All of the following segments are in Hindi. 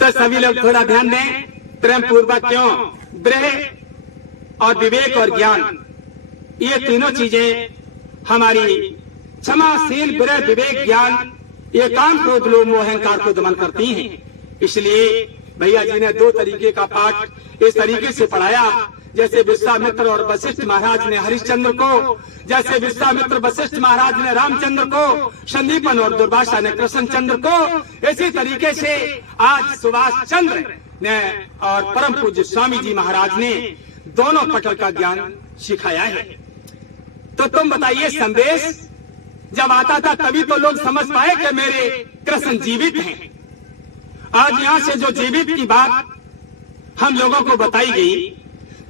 तो सभी लोग थोड़ा ध्यान दें। प्रेम पूर्वक क्यों? ब्रह और विवेक और ज्ञान, ये तीनों चीजें हमारी क्षमाशील ब्रह विवेक ज्ञान, ये काम क्रोध लोभ मोह अहंकार को दमन करती हैं। इसलिए भैया जी ने 2 तरीके का पाठ इस तरीके से पढ़ाया, जैसे विश्वामित्र और वशिष्ठ महाराज ने हरिश्चंद्र को, जैसे विश्वामित्र वशिष्ठ महाराज ने रामचंद्र को, संदीपन और दुर्वासा ने कृष्णचंद्र को, इसी तरीके से आज सुभाष चंद्र ने और परम पूज्य स्वामी जी महाराज ने दोनों पटल का ज्ञान सिखाया है। तो तुम बताइए, संदेश जब आता था तभी तो लोग समझ पाए कि मेरे कृष्ण जीवित हैं। आज यहाँ से जो जीवित की बात हम लोगों को बताई गई,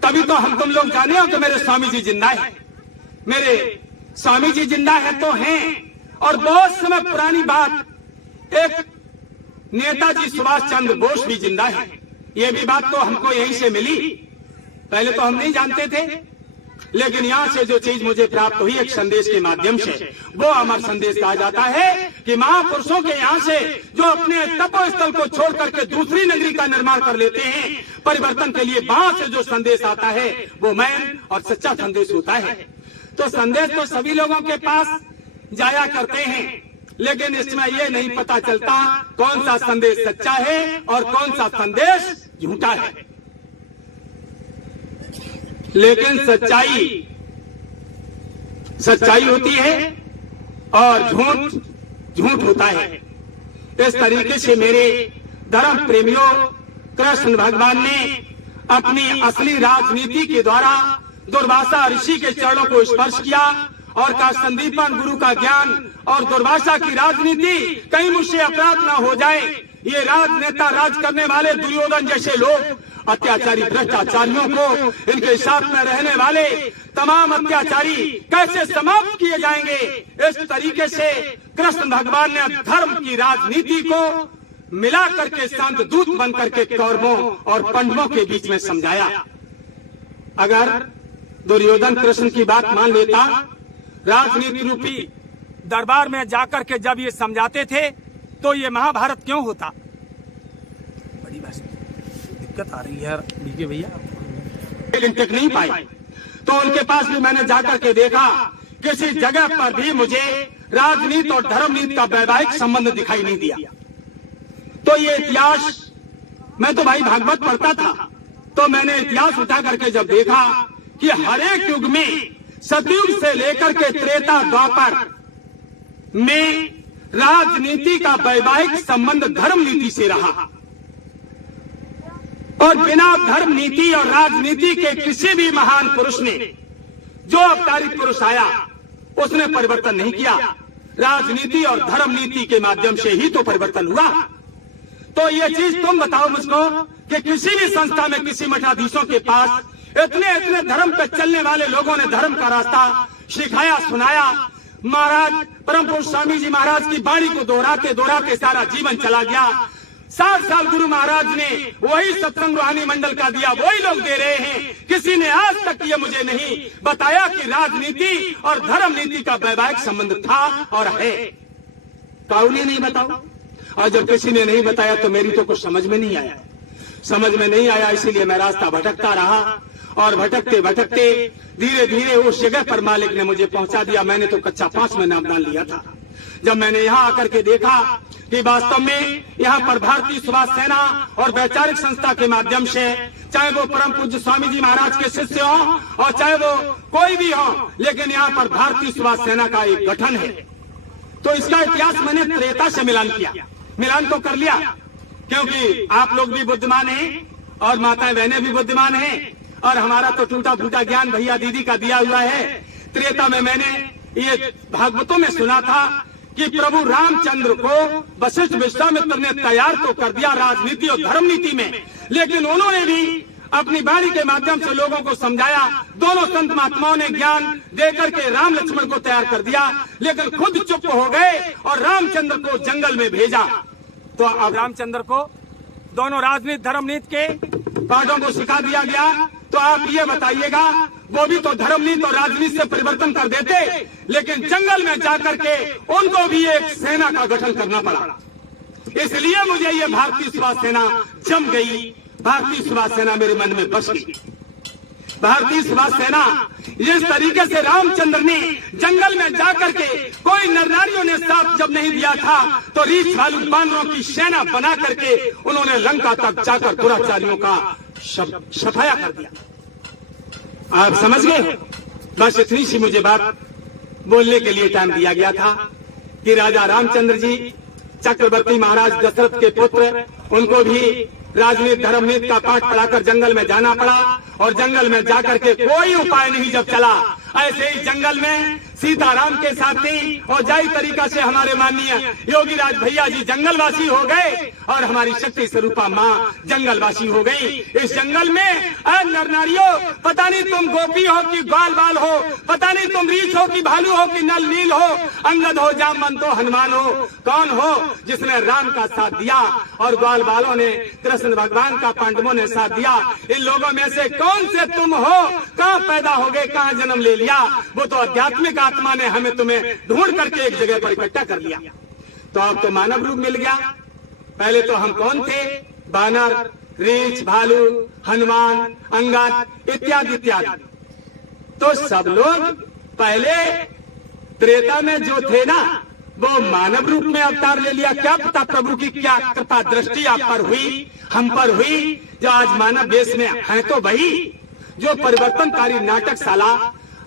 तभी तो हम तुम लोग जाने हो कि मेरे स्वामी जी जिंदा है। मेरे स्वामी जी जिंदा है तो हैं, और बहुत समय पुरानी बात, एक नेताजी सुभाष चंद्र बोस भी जिंदा है। ये भी बात तो हमको यहीं से मिली, पहले तो हम नहीं जानते थे, लेकिन यहाँ से जो चीज मुझे प्राप्त हुई एक संदेश के माध्यम से, वो अमर संदेश कहा जाता है कि महापुरुषों के यहाँ से जो अपने तपोस्थल को छोड़ करके दूसरी नगरी का निर्माण कर लेते हैं परिवर्तन के लिए, वहां से जो संदेश आता है वो मैन और सच्चा संदेश होता है। तो संदेश तो सभी लोगों के पास जाया करते हैं, लेकिन इसमें ये नहीं पता चलता कौन सा संदेश सच्चा है और कौन सा संदेश झूठा है। लेकिन सच्चाई होती है और झूठ होता है। इस तरीके से मेरे धर्म प्रेमियों, कृष्ण भगवान ने अपनी असली राजनीति के द्वारा दुर्वासा ऋषि के चरणों को स्पर्श किया और कहा, संदीपन गुरु का ज्ञान और दुर्वासा की राजनीति, कहीं मुझसे अपराध ना हो जाए। ये राजनेता, राज करने वाले दुर्योधन जैसे लोग, अत्याचारी भ्रष्टाचारियों को, इनके साथ में रहने वाले तमाम अत्याचारी कैसे समाप्त किए जाएंगे। इस तरीके से कृष्ण भगवान ने धर्म की राजनीति को मिला करके शांत दूत बन करके कौरवों और पांडवों के बीच में समझाया। अगर दुर्योधन कृष्ण की बात मान लेता, राजनीति रूपी दरबार में जाकर के जब ये समझाते थे, तो ये महाभारत क्यों होता? बड़ी बात, दिक्कत आ रही है यार डीके भैया, लेकिन टिक नहीं पाई। तो उनके पास भी मैंने जाकर के देखा, किसी जगह पर भी मुझे राजनीति और धर्मनीति का वैवाहिक संबंध दिखाई नहीं दिया। तो ये इतिहास, मैं तो भाई भागवत पढ़ता था, तो मैंने इतिहास उठा करके जब देखा कि हर एक युग में, सतयुग से लेकर के त्रेता द्वापर में राजनीति का वैवाहिक संबंध धर्म नीति से रहा, और बिना धर्म नीति और राजनीति के किसी भी महान पुरुष ने, जो अवतारित पुरुष आया, उसने परिवर्तन नहीं किया। राजनीति और धर्म नीति के माध्यम से ही तो परिवर्तन हुआ। तो ये चीज तुम बताओ मुझको कि किसी भी संस्था में, किसी मठाधीशों के पास इतने धर्म पे चलने वाले लोगों ने धर्म का रास्ता सिखाया, सुनाया। महाराज परम पूज्य स्वामी जी महाराज की वाणी को दोहराते सारा जीवन चला गया। 60 साल गुरु महाराज ने वही सत्संग रूहानी मंडल का दिया, वही लोग दे रहे हैं। किसी ने आज तक ये मुझे नहीं बताया कि राजनीति और धर्म नीति का वैवाहिक संबंध था और है। काउली नहीं बताओ, और जब किसी ने नहीं बताया तो मेरी तो कुछ समझ में नहीं आया, इसीलिए मैं रास्ता भटकता रहा, और भटकते भटकते धीरे धीरे उस जगह पर मालिक ने मुझे पहुंचा दिया। मैंने तो कच्चा 5 में नामदान लिया था। जब मैंने यहाँ आकर के देखा कि वास्तव में यहाँ पर भारतीय सुभाष सेना और वैचारिक संस्था के माध्यम से, चाहे वो परम पूज्य स्वामी जी महाराज के शिष्य हो और चाहे वो कोई भी हो, लेकिन यहाँ पर भारतीय सुभाष सेना का एक गठन है। तो इसका इतिहास मैंने त्रेता से मिलान किया, मिलान तो कर लिया, क्योंकि आप लोग भी बुद्धिमान हैं और माताएं बहनें भी बुद्धिमान हैं, और हमारा तो टूटा फूटा ज्ञान भैया दीदी का दिया हुआ है। त्रेता में मैंने ये भागवतों में सुना था कि प्रभु रामचंद्र को वशिष्ठ विश्वामित्र ने तैयार तो कर दिया राजनीति और धर्म नीति में, लेकिन उन्होंने भी अपनी वाणी के माध्यम से लोगों को समझाया। दोनों संत महात्माओं ने ज्ञान देकर के राम लक्ष्मण को तैयार कर दिया, लेकिन खुद चुप हो गए और रामचंद्र को जंगल में भेजा। तो अब रामचंद्र को दोनों राजनीति धर्म नीति के पाठों को सिखा दिया गया। तो आप ये बताइएगा, वो भी तो धर्म नीति और राजनीति से परिवर्तन कर देते, लेकिन जंगल में जाकर के उनको भी एक सेना का गठन करना पड़ा। इसलिए मुझे ये भारतीय सुभाष सेना जम गई, भारतीय सुभाष सेना मेरे मन में बस गई। भारतीय सुभाष सेना जिस तरीके से रामचंद्र ने जंगल में जाकर के, कोई नर नारियों ने साथ जब नहीं दिया था तो रीछ भालू बानरों की सेना बना करके उन्होंने लंका तक जाकर दुराचारियों का सफाया कर दिया। आप समझ गए? बस इतनी सी मुझे बात बोलने के लिए टाइम दिया गया था कि राजा रामचंद्र जी चक्रवर्ती महाराज दशरथ के पुत्र, उनको भी राजनीति धर्मनीति का पाठ पढ़ाकर जंगल में जाना पड़ा और जंगल में जाकर के कोई उपाय नहीं जब चला, ऐसे ही जंगल में सीताराम के साथी और जाई तरीका से हमारे माननीय योगी राज भैया जी जंगलवासी हो गए और हमारी शक्ति स्वरूपा माँ जंगलवासी हो गई। इस जंगल में नर नारियों, पता नहीं तुम गोपी हो कि ग्वाल बाल हो, पता नहीं तुम रीछ हो कि भालू हो कि नल नील हो, अंगद हो, जामवंत हो, हनुमान हो, कौन हो जिसने राम का साथ दिया और ग्वाल बालों ने कृष्ण भगवान का, पांडवों ने साथ दिया। इन लोगों में से कौन से तुम हो? कहाँ पैदा हो गए, कहाँ जन्म ले लिया? वो तो आध्यात्मिक आत्मा ने हमें तुम्हें ढूंढ करके एक जगह पर इकट्ठा कर लिया। तो अब तो मानव रूप मिल गया। पहले तो हम कौन थे? बानर, रीछ, भालू, हनुमान, अंगद इत्यादि इत्यादि। तो सब लोग पहले त्रेता में जो थे ना, वो मानव रूप में अवतार ले लिया। क्या पता प्रभु की क्या कृपा दृष्टि आप पर हुई, हम पर हुई, जो आज मानव देश में है। तो वही जो परिवर्तनकारी नाटकशाला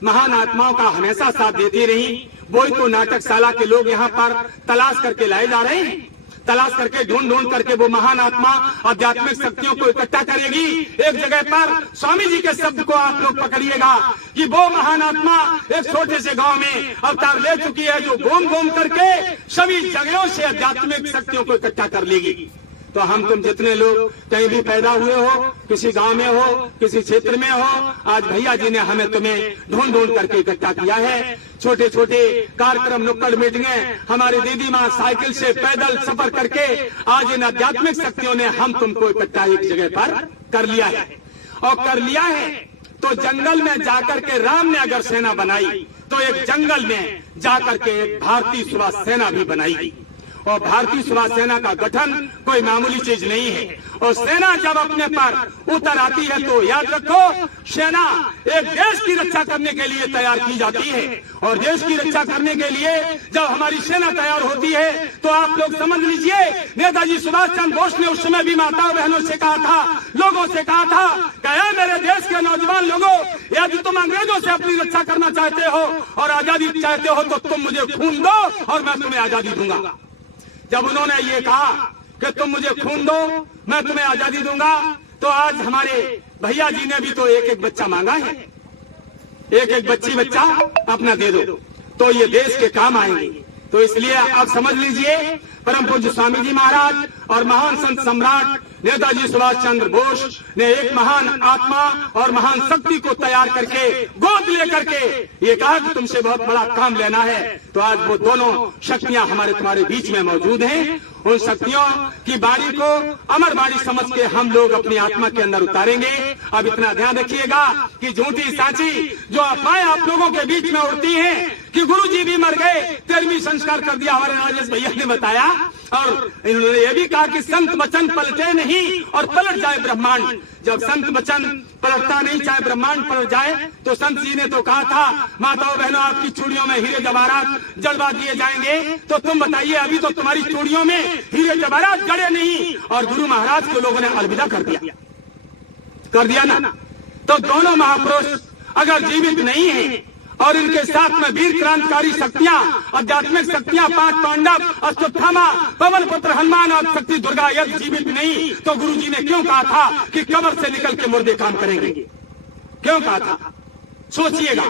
महान आत्माओं का हमेशा साथ देती रही, वही तो नाटकशाला के लोग यहाँ पर तलाश करके लाए जा रहे हैं। तलाश करके ढूंढ करके वो महान आत्मा आध्यात्मिक शक्तियों को इकट्ठा करेगी एक जगह पर। स्वामी जी के शब्द को आप लोग पकड़िएगा कि वो महान आत्मा एक छोटे से गांव में अवतार ले चुकी है, जो घूम घूम करके सभी जगहों से आध्यात्मिक शक्तियों को इकट्ठा कर लेगी। तो हम तुम जितने लोग कहीं भी पैदा हुए हो, किसी गांव में हो, किसी क्षेत्र में हो, आज भैया जी ने हमें तुम्हें ढूंढ करके इकट्ठा किया है। छोटे छोटे कार्यक्रम, नुक्कड़ मीटिंगें, हमारी दीदी माँ साइकिल से पैदल सफर करके आज इन आध्यात्मिक शक्तियों ने हम तुमको इकट्ठा एक जगह पर कर लिया है। और कर लिया है तो जंगल में जाकर के राम ने अगर सेना बनाई तो एक जंगल में जाकर के एक भारतीय सुभाष सेना भी बनाई। और भारतीय सुभाष सेना का गठन कोई मामूली चीज नहीं है। और सेना जब अपने पर उतर आती है तो याद रखो, सेना एक देश की रक्षा करने के लिए तैयार की जाती है। और देश की रक्षा करने के लिए जब हमारी सेना तैयार होती है तो आप लोग समझ लीजिए, नेताजी सुभाष चंद्र बोस ने उस समय भी माताओं बहनों से कहा था, लोगों से कहा था, क्या मेरे देश के नौजवान लोगों, यदि तुम अंग्रेजों से अपनी रक्षा करना चाहते हो और आजादी चाहते हो तो तुम मुझे खून दो और मैं तुम्हें आजादी दूंगा। जब उन्होंने ये कहा कि तुम मुझे खून दो, मैं तुम्हें आजादी दूंगा, तो आज हमारे भैया जी ने भी तो एक एक बच्चा मांगा है। एक एक बच्चा अपना दे दो तो ये देश के काम आएंगे। तो इसलिए आप समझ लीजिए, परम पूज्य स्वामी जी महाराज और महान संत सम्राट नेताजी सुभाष चंद्र बोस ने एक महान आत्मा और महान शक्ति को तैयार करके गोद लेकर के ये कहा कि तुमसे बहुत बड़ा काम लेना है। तो आज वो दोनों शक्तियां हमारे तुम्हारे बीच में मौजूद हैं। उन शक्तियों की बाणी को अमर बाणी समझ के हम लोग अपनी आत्मा के अंदर उतारेंगे। अब इतना ध्यान रखिएगा कि झूठी सांची जो अफवाहें आप लोगों के बीच में उड़ती हैं कि गुरुजी भी मर गए, 13वीं संस्कार कर दिया, हमारे राजेश भैया ने बताया। और इन्होंने ये भी कहा कि संत वचन पलटे नहीं और पलट जाए ब्रह्मांड। जब संत वचन पलटता नहीं, चाहे ब्रह्मांड पलट जाए, तो संत जी ने तो कहा था, माताओं बहनों आपकी चूड़ियों में हीरे जवाहरात जड़वा दिए जाएंगे। तो तुम बताइए, अभी तो तुम्हारी चूड़ियों में हीरे जवाहरात जड़े नहीं और गुरु महाराज को लोगों ने अलविदा कर दिया ना। तो दोनों महापुरुष अगर जीवित नहीं है और इनके साथ में वीर क्रांतिकारी शक्तियां, आध्यात्मिक शक्तियां, 5 पांडव, अश्वत्थामा, पवन पुत्र हनुमान और शक्ति दुर्गा यदि जीवित नहीं, तो गुरु जी ने क्यों कहा था कि कब्र से निकल के मुर्दे काम करेंगे? क्यों कहा था? सोचिएगा,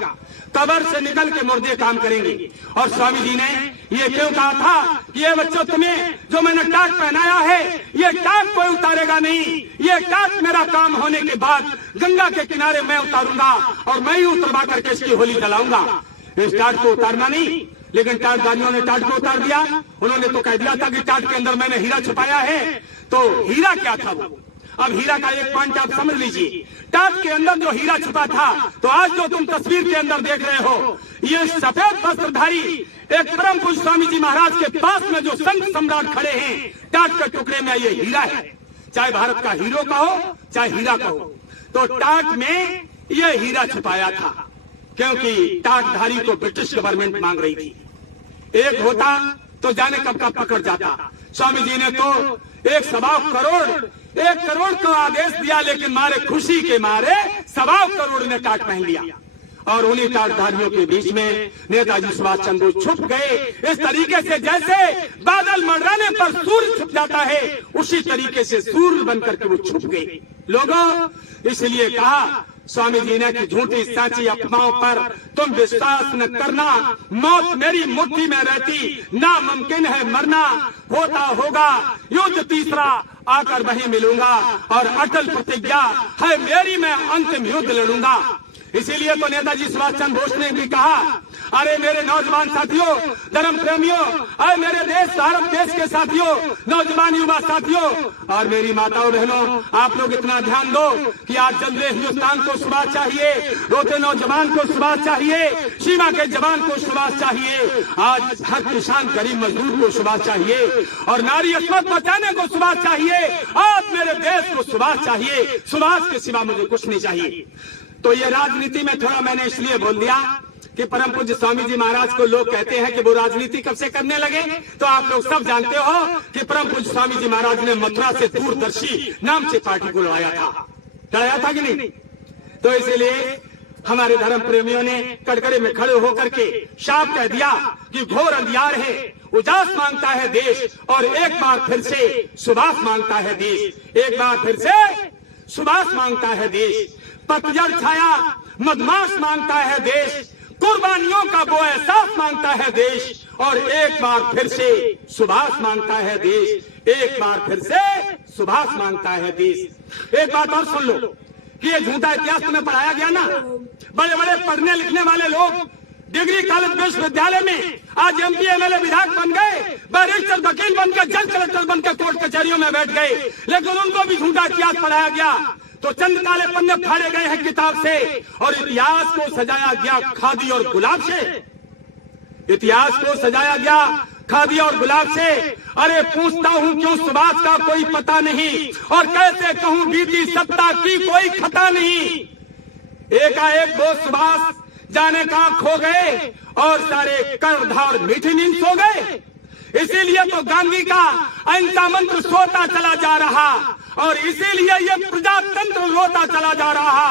कब्र से निकल के मुर्दे काम करेंगे। और स्वामी जी ने ये क्यों कहा था कि ये बच्चों, तुम्हें जो मैंने टाट पहनाया है, ये टाट कोई उतारेगा नहीं, ये टाट मेरा काम होने के बाद गंगा के किनारे मैं उतारूंगा और मैं ही उतरवा करके इसकी होली जलाऊंगा। इस टाट को उतारना नहीं, लेकिन टाटदारियों ने टाट को उतार दिया। उन्होंने तो कह दिया था कि टाट के अंदर मैंने हीरा छुपाया है। तो हीरा क्या था? वो अब हीरा का एक पॉइंट आप समझ लीजिए, टाट के अंदर जो हीरा छुपा था, तो आज जो तुम तस्वीर के अंदर देख रहे हो, ये सफेद वस्त्रधारी एक परम पूज्य स्वामी जी महाराज के पास में जो संत सम्राट खड़े हैं, टाट के टुकड़े में ये हीरा है। चाहे भारत का हीरो का हो, चाहे हीरा का हो, तो टाट में ये हीरा छुपाया था, क्योंकि टाटधारी को ब्रिटिश गवर्नमेंट मांग रही थी। एक होता तो जाने कब का पकड़ जाता। स्वामी जी ने तो 1 करोड़ को आदेश दिया, लेकिन मारे खुशी के मारे 1.25 करोड़ ने टाट पहन लिया। और उन्हीं टाटधारियों के बीच में नेताजी सुभाष चंद्र बोस छुप गए। इस तरीके से जैसे बादल मंडराने पर सूर्य छुप जाता है, उसी तरीके से सूर्य बनकर के वो छुप गए। लोगों, इसलिए कहा स्वामी जी ने कि झूठी सांची अफवाहों पर तुम विश्वास न करना। मौत मेरी मुट्ठी में रहती, नामुमकिन है मरना। होता होगा युद्ध तीसरा, आकर वहीं मिलूंगा, और अटल प्रतिज्ञा है मेरी, मैं अंतिम युद्ध लड़ूंगा। इसीलिए तो नेताजी सुभाष चंद्र बोस ने भी कहा, अरे मेरे नौजवान साथियों, धर्म प्रेमियों, अरे मेरे देश भारत देश के साथियों, नौजवान युवा साथियों, और मेरी माताओं बहनों, आप लोग इतना ध्यान दो कि आज जल्द हिंदुस्तान को सुभाष चाहिए, रोते नौजवान को सुभाष चाहिए, सीमा के जवान को सुभाष चाहिए, आज हर किसान गरीब मजदूर को सुभाष चाहिए, और नारी अस्मत बचाने को सुभाष चाहिए। आज मेरे देश को सुभाष चाहिए, सुभाष के सिवा मुझे कुछ नहीं चाहिए। तो ये राजनीति में थोड़ा मैंने इसलिए बोल दिया कि परम पूज्य स्वामी जी महाराज को लोग कहते हैं कि वो राजनीति कब से करने लगे। तो आप लोग सब जानते हो कि परम पूज्य स्वामी जी महाराज ने मथुरा से दूरदर्शी नाम से पार्टी को लड़ाया था कि नहीं? तो इसीलिए हमारे धर्म प्रेमियों ने कटघरे में खड़े होकर के साफ कह दिया कि घोर अंधियार है, उजास मांगता है देश, और एक बार फिर से सुभाष मांगता है देश, एक बार फिर से सुभाष मांगता है देश। पतझड़ छाया मधमास मांगता है देश, कुर्बानियों का वो एहसास मांगता है देश, और एक बार फिर से सुभाष मांगता है देश, एक बार फिर से सुभाष मांगता है देश। एक बात और सुन लो कि ये झूठा इतिहास तुम्हें पढ़ाया गया ना, बड़े बड़े पढ़ने लिखने वाले लोग डिग्री कॉलेज विश्वविद्यालय में आज MP MLA विधायक बन गए, बैरिस्टर वकील बनकर, जज कलेक्टर बनकर कोर्ट कचहरियों में बैठ गए, लेकिन उनको भी झूठा इतिहास पढ़ाया गया। तो चंद काले पन्ने फाड़े गए हैं किताब से, और इतिहास को सजाया गया खादी और गुलाब से। इतिहास को सजाया गया खादी और गुलाब से। अरे पूछता हूँ क्यों सुभाष का कोई पता नहीं, और कैसे कहूँ बीती सत्ता की कोई खता नहीं। एकाएक वो सुभाष जाने कहाँ खो गए, और सारे कर्णधार मीठी नींद सो गए। इसीलिए तो गांधी का अहिंसा मंत्र सोता चला जा रहा, और इसीलिए ये प्रजातंत्र रोता चला जा रहा।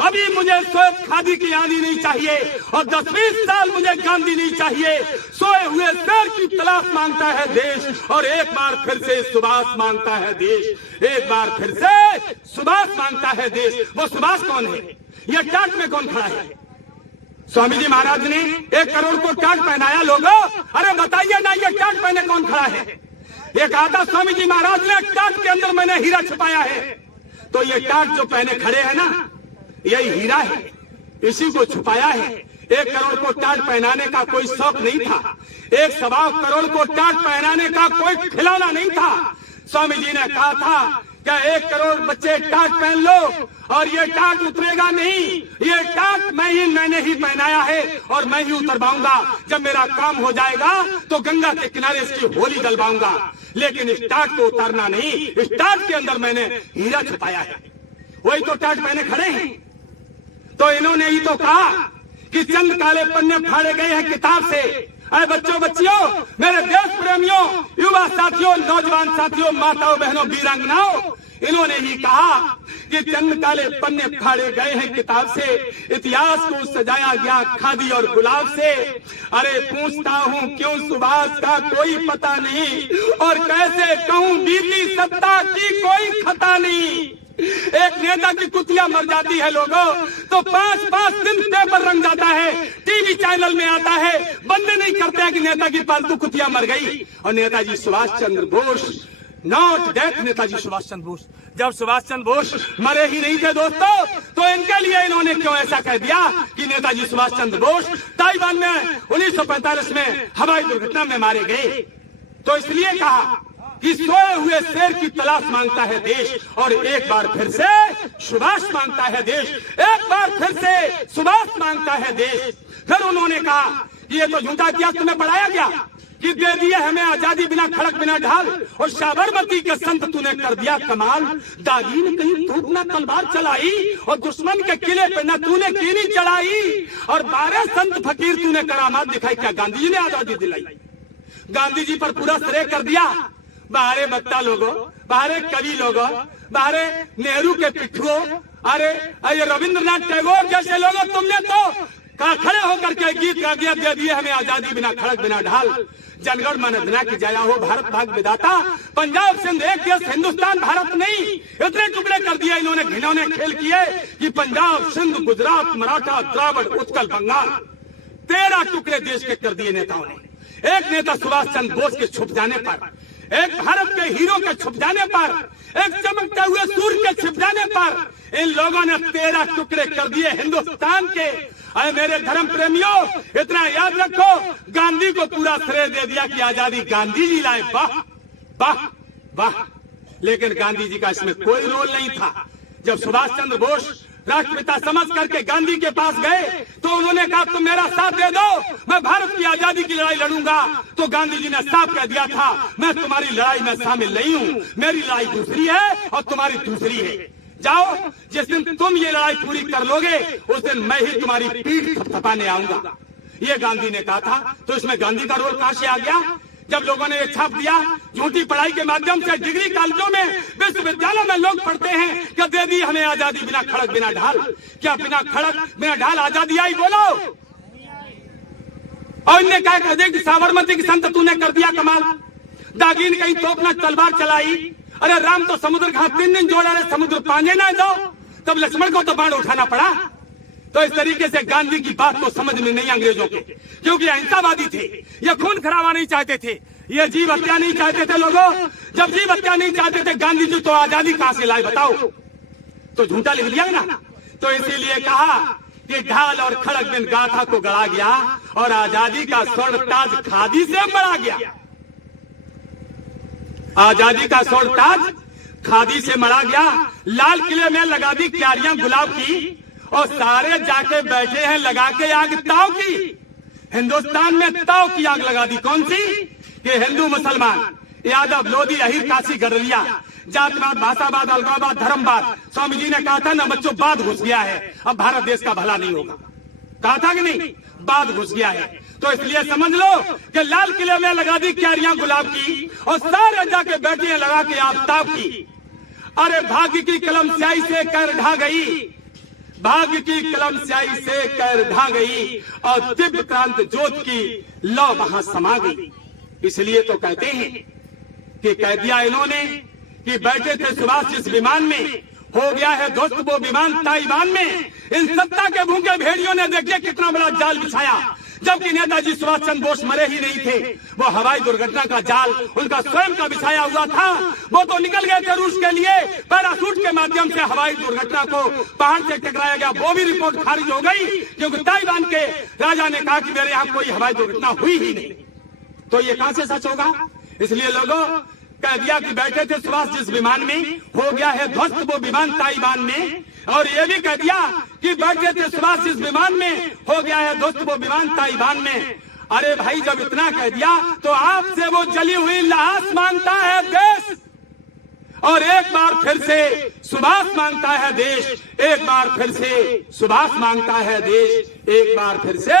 अभी मुझे श्वेत खादी की आंधी नहीं चाहिए, और 10-20 साल मुझे गांधी नहीं चाहिए। सोए हुए शेर की तलाश मांगता है देश, और एक बार फिर से सुभाष मांगता है देश, एक बार फिर से सुभाष मांगता है देश। वो सुभाष कौन है? ये टाट में कौन खड़ा है? स्वामी जी महाराज ने 1 करोड़ को टाट पहनाया। लोगों, अरे बताइए ना, ये टाट पहने कौन खड़ा है? एक आता स्वामी जी महाराज ने टाट के अंदर मैंने हीरा छुपाया है। तो ये टाट जो पहने खड़े हैं ना, यही हीरा है, इसी को छुपाया है। 1 करोड़ को टाट पहनाने का कोई शौक नहीं था, 1.25 करोड़ को टाट पहनाने का कोई खिलौना नहीं था। स्वामी जी ने कहा था क्या 1 करोड़ बच्चे टाट पहन लो, और ये टाट उतरेगा नहीं, ये टाट मैंने ही पहनाया है, और मैं ही उतरवाऊंगा। जब मेरा काम हो जाएगा तो गंगा के किनारे इसकी होली जलवाऊंगा, लेकिन इस टाट को उतारना नहीं, इस टाट के अंदर मैंने हीरा छुपाया है। वही तो टाट पहने खड़े हैं। तो इन्होंने ही तो कहा कि चंद काले पन्ने फाड़े गए हैं किताब से। अरे बच्चों बच्चियों, मेरे देश प्रेमियों, युवा साथियों, नौजवान साथियों, माताओं बहनों, वीरांगनाओं, इन्होंने ही कहा कि चंद काले पन्ने फाड़े गए हैं किताब से, इतिहास को सजाया गया खादी और गुलाब से। अरे पूछता हूँ क्यों सुभाष का कोई पता नहीं, और कैसे कहूँ बीती सत्ता की कोई खता नहीं। एक नेता की कुतिया मर जाती है लोगों, तो 5-5 दिन पेपर रंग जाता है, टीवी चैनल में आता है, बंदे नहीं करते हैं कि नेता की पालतू कुतिया मर गई। और नेताजी सुभाष चंद्र बोस, नॉट डेथ नेताजी सुभाष चंद्र बोस, जब सुभाष चंद्र बोस मरे ही नहीं थे दोस्तों, तो इनके लिए इन्होंने क्यों ऐसा कह दिया कि नेताजी सुभाष चंद्र बोस ताइवान में 1945 में हवाई दुर्घटना में मारे गए। तो इसलिए कहा कि सोए हुए शेर की तलाश मांगता है देश, और एक बार फिर से सुभाष मांगता है देश, एक बार फिर से सुभाष मांगता है देश। फिर उन्होंने कहा कि ये तो झूठा इतिहास तुम्हें पढ़ाया गया कि दे दिए हमें आजादी बिना खड़क बिना ढाल, और साबरमती के संत तूने कर दिया कमाल। दागी ने कहीं तोप ना तलवार चलाई, और दुश्मन के किले पे न तूने कीनी चढ़ाई, और 12 संत फकीर तूने करामात दिखाई। क्या गांधी जी ने आजादी दिलाई? गांधी जी पर पूरा श्रेय कर दिया बाहरे वक्ता लोगों, बाहरे कवि लोगों, बाहरे नेहरू के पिट्ठुओं, अरे ये रविंद्रनाथ टैगोर जैसे लोगों, तुमने तो खड़े होकर के गीत गा दिया, दे दिए हमें आजादी बिना खड़क बिना ढाल। जनगण मन अधिनायक की जया हो, भारत भाग विधाता, पंजाब सिंध एक देश हिंदुस्तान भारत नहीं। इतने टुकड़े कर दिए इन्होंने, घिनौने खेल किए कि पंजाब सिंध गुजरात मराठा द्राविड़ उत्कल बंगाल 13 टुकड़े देश के कर दिए नेताओं ने। एक नेता सुभाष चंद्र बोस के छुप जाने पर, एक भारत के हीरो के छुप जाने पर, एक चमकते हुए सूर्य के छिप जाने पर इन लोगों ने 13 टुकड़े कर दिए हिंदुस्तान के। अरे मेरे धर्म प्रेमियों, इतना याद रखो, गांधी को पूरा श्रेय दे दिया कि आजादी गांधी जी लाए। वाह वाह वाह। लेकिन गांधी जी का इसमें कोई रोल नहीं था। जब सुभाष चंद्र बोस राष्ट्रपिता समझ करके गांधी के पास गए तो उन्होंने कहा तुम मेरा साथ दे दो, मैं भारत की आजादी की लड़ाई लड़ूंगा। तो गांधी जी ने साफ कह दिया था, मैं तुम्हारी लड़ाई में शामिल नहीं हूँ, मेरी लड़ाई दूसरी है और तुम्हारी दूसरी है। जाओ, जिस दिन तुम ये लड़ाई पूरी कर लोगे उस दिन मैं ही तुम्हारी पीठ थपथपाने आऊंगा। ये गांधी ने कहा था। तो इसमें गांधी का रोल कहां से आ गया? जब लोगों ने ये छाप दिया, झूठी पढ़ाई के माध्यम से डिग्री कॉलेजों में, विश्वविद्यालयों में लोग पढ़ते हैं कि दे दी हमें आजादी बिना खड़क बिना ढाल। क्या बिना खड़क बिना ढाल आजादी आई? बोलो। और इनने क्या कह दिया कि साबरमती की संत तूने कर दिया कमाल। दागी ने कहीं तोप ना तलवार चलाई। अरे राम तो समुद्र कहा 3 दिन जोड़ा रहे, समुद्र पाने ना दो, तब लक्ष्मण को तो बाण उठाना पड़ा। तो इस तरीके से गांधी की बात को समझ में नहीं अंग्रेजों के, क्योंकि अहिंसावादी थे, ये खून खराबा नहीं चाहते थे, ये जीव हत्या नहीं चाहते थे। लोगों, जब जीव हत्या नहीं चाहते थे गांधी जी, तो आजादी कहां से लाए बताओ? तो झूठा लिख लिया ना। तो इसीलिए कहा कि ढाल और खड़क बिन गाथा को गढ़ा गया और आजादी का स्वर्ण ताज खादी से मढ़ा गया। आजादी का स्वर्ण ताज खादी से मढ़ा गया। लाल किले में लगा दी क्यारियां गुलाब की, और सारे जाके बैठे हैं लगा के आग ताव की। हिंदुस्तान में ताव की आग लगा दी। कौन सी? कि हिंदू मुसलमान, यादव लोधी अहीर काशी गडरिया, जातवाद भाषावाद अलगाववाद धर्मवाद। स्वामी जी ने कहा था ना बच्चों, बाद घुस गया है, अब भारत देश का भला नहीं होगा। कहा था कि नहीं? बाद घुस गया है। तो इसलिए समझ लो कि लाल किले में लगा दी क्यारियां गुलाब की, और सारे जाके बैठे हैं लगा के आफताब की। अरे भाग्य की कलम स्याही से कर ढा गई, भाग्य की कलम स्याही से कर ढा गई, और दिव्य क्रांत ज्योत की लौ वहां समा गई। इसलिए तो कहते हैं कि कह दिया इन्होंने कि बैठे थे सुभाष जिस विमान में, हो गया है ध्वस्त वो विमान ताइवान में। इन सत्ता के भूखे भेड़ियों ने देखिए कितना बड़ा जाल बिछाया। जबकि नेताजी सुभाष चंद्र बोस मरे ही नहीं थे, वो हवाई दुर्घटना का जाल उनका स्वयं का बिछाया हुआ था। वो तो निकल गए थे रूस के लिए, पैराशूट के माध्यम से हवाई दुर्घटना को पहाड़ से टकराया गया। वो भी रिपोर्ट खारिज हो गई, क्योंकि ताइवान के राजा ने कहा कि मेरे यहाँ कोई हवाई दुर्घटना हुई ही नहीं। तो ये कहां से सच होगा? इसलिए लोगों कह दिया कि बैठे थे सुभाष जिस विमान में, हो गया है ध्वस्त वो विमान ताइवान में। और ये भी कह दिया कि बैठे थे सुभाष जिस विमान में, हो गया है ध्वस्त वो विमान ताइवान में। अरे भाई, जब इतना कह दिया तो आपसे वो जली हुई लाश मांगता है देश, और एक बार फिर से सुभाष मांगता है देश, एक बार फिर से सुभाष मांगता है देश, एक बार फिर से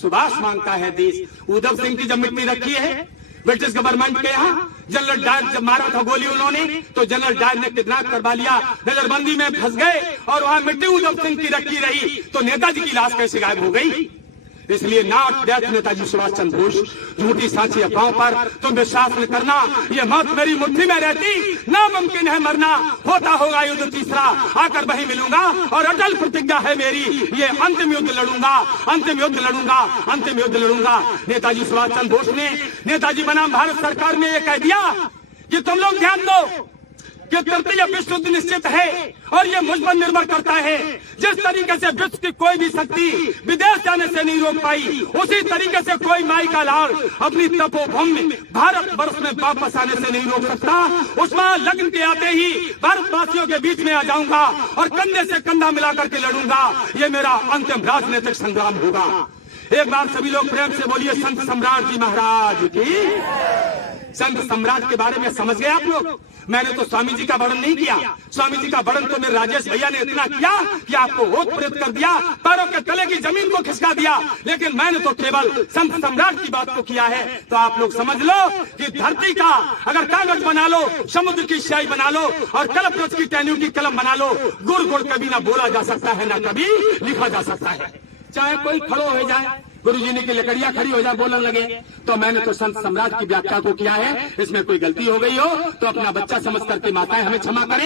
सुभाष मांगता है देश। उद्धव सिंह की जब मिट्टी रखी है ब्रिटिश गवर्नमेंट के यहाँ, जनरल डायर जब मारा था गोली उन्होंने, तो जनरल डायर ने किडनैप करवा लिया, नजरबंदी में फंस गए, और वहां मिट्टी उद्धव सिंह की रखी रही, तो नेताजी की लाश कैसे गायब हो गई? इसलिए नॉट डेथ नेताजी सुभाष चंद्र बोस। झूठी सांची अफवाहों पर तुम विश्वास न करना। ये मौत मेरी मुट्ठी में रहती, नामुमकिन है मरना, होता होगा युद्ध तीसरा, आकर वहीं मिलूंगा, और अटल प्रतिज्ञा है मेरी, ये अंतिम युद्ध लड़ूंगा, अंतिम युद्ध लड़ूंगा, अंतिम युद्ध लड़ूंगा। नेताजी सुभाष चंद्र बोस ने नेताजी बनाम भारत सरकार में ये कह दिया कि तुम लोग ध्यान दो, कि तृतीय विश्व युद्ध निश्चित है और ये मुझ पर निर्भर करता है। जिस तरीके से विश्व की कोई भी शक्ति विदेश जाने से नहीं रोक पाई, उसी तरीके से कोई माई का लाड़ अपनी तपोभूमि भारत वर्ष में वापस आने से नहीं रोक सकता। उसमें लगन के आते ही भारतवासियों के बीच में आ जाऊंगा और कंधे से कंधा मिलाकर के लड़ूंगा। ये मेरा अंतिम राजनीतिक संग्राम होगा। एक बार सभी लोग प्रेम से बोलिए संत सम्राट जी महाराज की। संत सम्राट के बारे में समझ गए आप लोग। मैंने तो स्वामी जी का वर्णन नहीं किया। स्वामी जी का वर्णन तो मेरे राजेश भैया ने इतना किया कि आपको ओत प्रेत कर दिया, पैरों के तले की जमीन को खिसका दिया। लेकिन मैंने तो केवल संत सम्राट की बात को किया है। तो आप लोग समझ लो कि धरती का अगर कागज बना लो, समुद्र की स्याही बना लो और कलपरोज की टहनियों की कलम बना लो, गुड़ गुड़ कभी ना बोला जा सकता है, ना कभी लिखा जा सकता है। चाहे कोई खड़ो हो जाए, गुरुजी ने की लकड़ियां खड़ी हो जाए, बोलने लगे। तो मैंने तो संत सम्राट की व्याख्या को किया है। इसमें कोई गलती हो गई हो तो अपना बच्चा समझ करके माताएं हमें क्षमा करें।